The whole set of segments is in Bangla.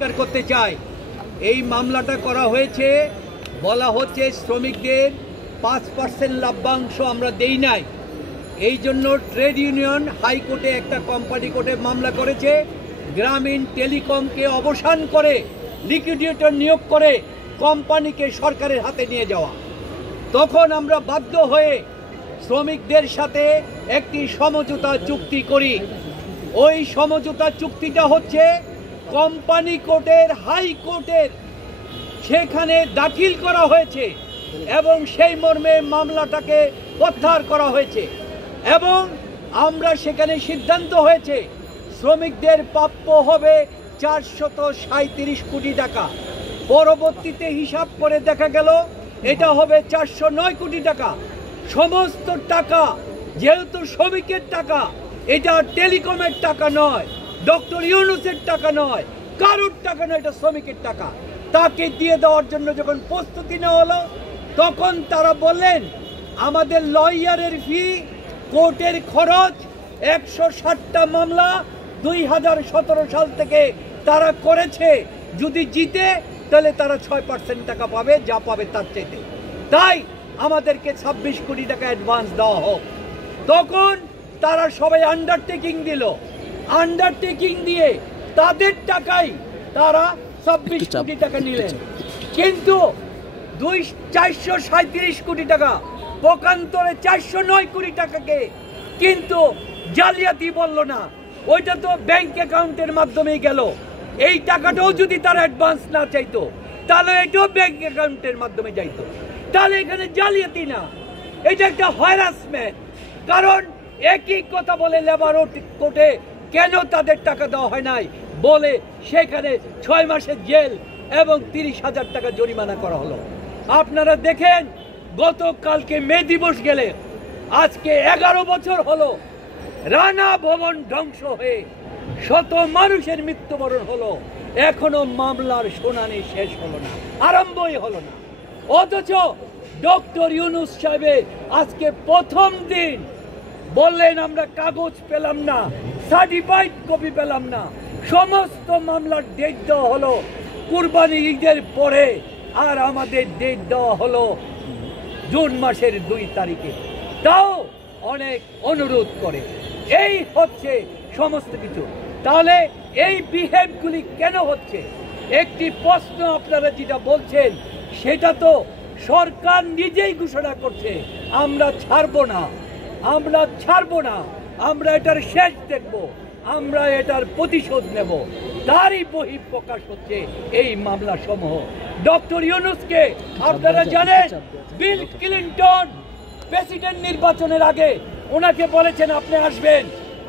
করতে চাই এই মামলাটা করা হয়েছে বলা হচ্ছে শ্রমিকদের 5% লভ্যাংশ আমরা দেই নাই এই জন্য ট্রেড ইউনিয়ন হাইকোর্টে একটা কোম্পানি কোর্টে মামলা করেছে গ্রামীণ টেলিকমকে অবসান করে লিকুইডেটর নিয়োগ করে কোম্পানিকে সরকারের হাতে নিয়ে যাওয়া তখন আমরা বাধ্য হয়ে শ্রমিকদের সাথে একটি সমঝোতা চুক্তি করি ওই সমঝোতা চুক্তিটা হচ্ছে কোম্পানি কোর্টের হাইকোর্টের সেখানে দাখিল করা হয়েছে এবং সেই মর্মে মামলাটাকে প্রত্যাহার করা হয়েছে এবং আমরা সেখানে সিদ্ধান্ত হয়েছে শ্রমিকদের প্রাপ্য হবে 437 কোটি টাকা পরবর্তীতে হিসাব করে দেখা গেল এটা হবে 409 কোটি টাকা সমস্ত টাকা যেহেতু শ্রমিকের টাকা এটা টেলিকমের টাকা নয় ডক্টর ইউনূসের টাকা নয় কারোর টাকা নয় এটা শ্রমিকের টাকা তাকে দিয়ে দেওয়ার জন্য যখন প্রস্তুতি নেওয়া হলো তখন তারা বললেন আমাদের লয়ারের ফি কোর্টের খরচ 160টা মামলা 2017 সাল থেকে তারা করেছে যদি জিতে তাহলে তারা 6% টাকা পাবে যা পাবে তার চাইতে তাই আমাদেরকে 26 কোটি টাকা অ্যাডভান্স দেওয়া হোক তখন তারা সবাই আন্ডারটেকিং দিল আন্ডারটেকিং দিয়ে তাদের টাকাই তারা 26 কোটি টাকা নিলেন কিন্তু 437 কোটি টাকা পক্ষান্তরে 409 কোটি টাকাকে কিন্তু জালিয়াতি বলল না ওইটা তো ব্যাংক অ্যাকাউন্টের মাধ্যমেই গেল এই টাকাটাও যদি তারা অ্যাডভান্স না চাইতো তাহলে এটাও ব্যাংক অ্যাকাউন্টের মাধ্যমে যাইতো তাহলে এখানে জালিয়াতি না এটা একটা হ্যারাসমেন্ট কারণ একই কথা বলে লেবার কোর্টে কেন তাদের টাকা দেওয়া হয় নাই বলে সেখানে 6 মাসের জেল এবং 30,000 টাকা জরিমানা করা হলো আপনারা দেখেন গতকালকে মে দিবস গেলে আজকে 11 বছর হলো রানা ভবন ধ্বংস হয়ে শত মানুষের মৃত্যুবরণ হলো এখনো মামলার শুনানি শেষ হলো না আরম্ভই হলো না অথচ ডক্টর ইউনূস সাহেব আজকে প্রথম দিন বললেন আমরা কাগজ পেলাম না সার্টিফাইড কপি পেলাম না সমস্ত মামলার ডেট দেওয়া হলো কুরবানি ঈদের পরে আর আমাদের ডেট দেওয়া হলো জুন মাসের 2 তারিখে তাও অনেক অনুরোধ করে এই হচ্ছে সমস্ত কিছু তাহলে এই বিহেভগুলি কেন হচ্ছে একটি প্রশ্ন আপনারা যেটা বলছেন সেটা তো সরকার নিজেই ঘোষণা করছে আমরা ছাড়বো না আমরা এটার শেষ দেখব আমরা এটার প্রতিশোধ নেব তারই বহিঃপ্রকাশ হচ্ছে এই মামলা সমূহ ডক্টর ইউনূসকে আপনারা জানেন বিল ক্লিনটন প্রেসিডেন্ট নির্বাচনের আগে ওনাকে বলেছেন আপনি আসবেন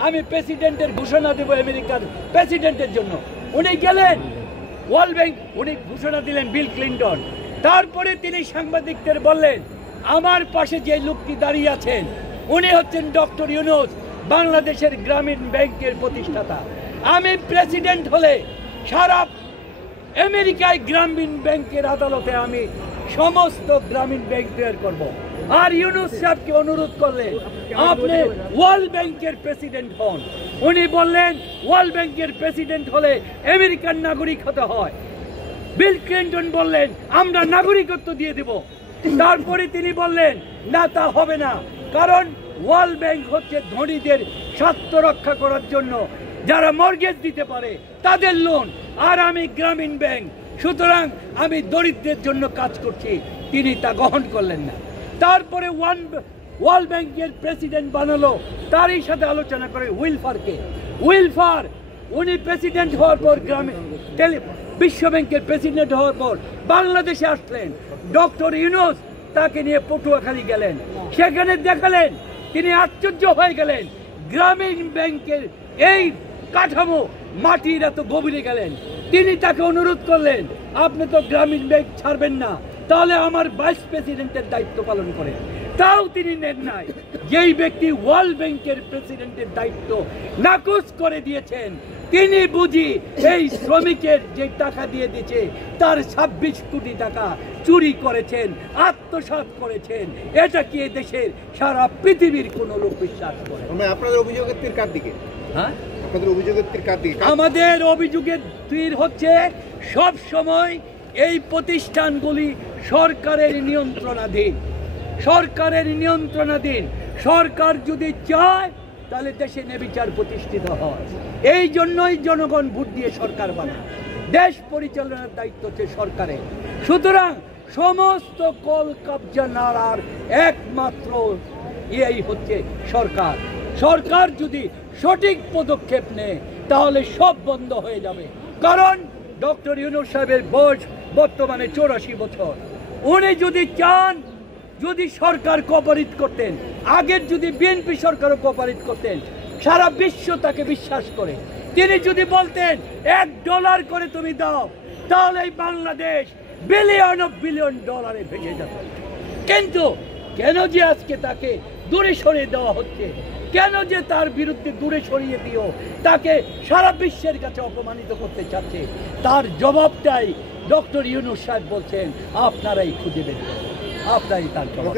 আমি প্রেসিডেন্টের ঘোষণা দেব আমেরিকার প্রেসিডেন্টের জন্য উনি গেলেন ওয়ার্ল্ড ব্যাংক উনি ঘোষণা দিলেন বিল ক্লিনটন তারপরে তিনি সাংবাদিকদের বললেন আমার পাশে যে লোকটি দাঁড়িয়ে আছেন উনি হচ্ছেন ডক্টর ইউনূস বাংলাদেশের গ্রামীণ ব্যাংকের প্রতিষ্ঠাতা আমি প্রেসিডেন্ট হলে সারা আমেরিকায় গ্রামীণ ব্যাংকের আদালতে আমি সমস্ত গ্রামীণ ব্যাংক তৈরি করব আর ইউনূস সাহেবকে অনুরোধ করলেন আপনি ওয়ার্ল্ড ব্যাংকের প্রেসিডেন্ট হন উনি বললেন ওয়ার্ল্ড ব্যাংকের প্রেসিডেন্ট হলে আমেরিকান নাগরিক হতে হয় বিল ক্লিনটন বললেন আমরা নাগরিকত্ব দিয়ে দেব তারপরে তিনি বললেন না তা হবে না কারণ ওয়ার্ল্ড ব্যাংক হচ্ছে ধনীদের স্বার্থ রক্ষা করার জন্য যারা মর্গেজ দিতে পারে তাদের লোন আর আমি গ্রামীণ ব্যাংক সুতরাং আমি দরিদ্রের জন্য কাজ করছি তিনি তা গ্রহণ করলেন না তারপরে ওয়ার্ল্ড ব্যাংকের প্রেসিডেন্ট বানালো তারই সাথে আলোচনা করে উইলফার উনি প্রেসিডেন্ট হওয়ার পর বিশ্ব ব্যাংকের প্রেসিডেন্ট হওয়ার পর বাংলাদেশে আসলেন ডক্টর ইউনূস তাকে নিয়ে পটুয়াখালী গেলেন সেখানে দেখালেন তিনি আশ্চর্য হয়ে গেলেন গ্রামীণ ব্যাংকের এই কাঠামো মাটির এত গভীরে গেলেন তিনি তাকে অনুরোধ করলেন আপনি তো গ্রামীণ ব্যাংক ছাড়বেন না তাহলে আমার ভাইস প্রেসিডেন্টের দায়িত্ব পালন করেন তাও তিনি নেন নাই যেই ব্যক্তি ওয়ার্ল্ড ব্যাংকের প্রেসিডেন্টের দায়িত্ব নাকচ করে দিয়েছেন তিনি বুঝি এই শ্রমিকের যে টাকা দিয়ে দিয়েছে তার 26 কোটি টাকা চুরি করেছেন আত্মসাৎ করেছেন এটা কি দেশের সারা পৃথিবীর কোনো লোক বিশ্বাস করে আপনাদের অভিযোগের তীর কার দিকে হ্যাঁ আপনাদের অভিযোগের তীর কার দিকে? আমাদের অভিযোগের তীর হচ্ছে সব সময় এই প্রতিষ্ঠানগুলি সরকারের নিয়ন্ত্রণাধীন। সরকারের নিয়ন্ত্রণাধীন। সরকার যদি চায় তাহলে দেশে ন্যায়বিচার প্রতিষ্ঠিত হয়। এই জন্যই জনগণ ভোট দিয়ে সরকার বানায়। দেশ পরিচালনার দায়িত্ব হচ্ছে সরকারের। সুতরাং সমস্ত কল কবজা নাড়ার একমাত্র এই হচ্ছে সরকার। সরকার যদি সঠিক পদক্ষেপ নেয় তাহলে সব বন্ধ হয়ে যাবে। কারণ ডক্টর ইউনূস সাহেবের বয়স বর্তমানে 84 বছর। উনি যদি চান, যদি সরকার কোঅপারেট করতেন, আগের যদি বিএনপি সরকারও কোঅপারেট করতেন, সারা বিশ্ব তাকে বিশ্বাস করে, তিনি যদি বলতেন $1 করে তুমি দাও, তাহলে এই বাংলাদেশ বিলিয়ন ডলারে ভেঙে যেত। কিন্তু কেন যে আজকে তাকে দূরে সরিয়ে দেওয়া হচ্ছে, কেন যে তার বিরুদ্ধে দূরে সরিয়ে দিও তাকে সারা বিশ্বের কাছে অপমানিত করতে চাচ্ছে, তার জবাবটাই ডক্টর ইউনূস সাহেব বলছেন আপনারাই খুঁজে বের করুন, আপনারাই তার জবাব।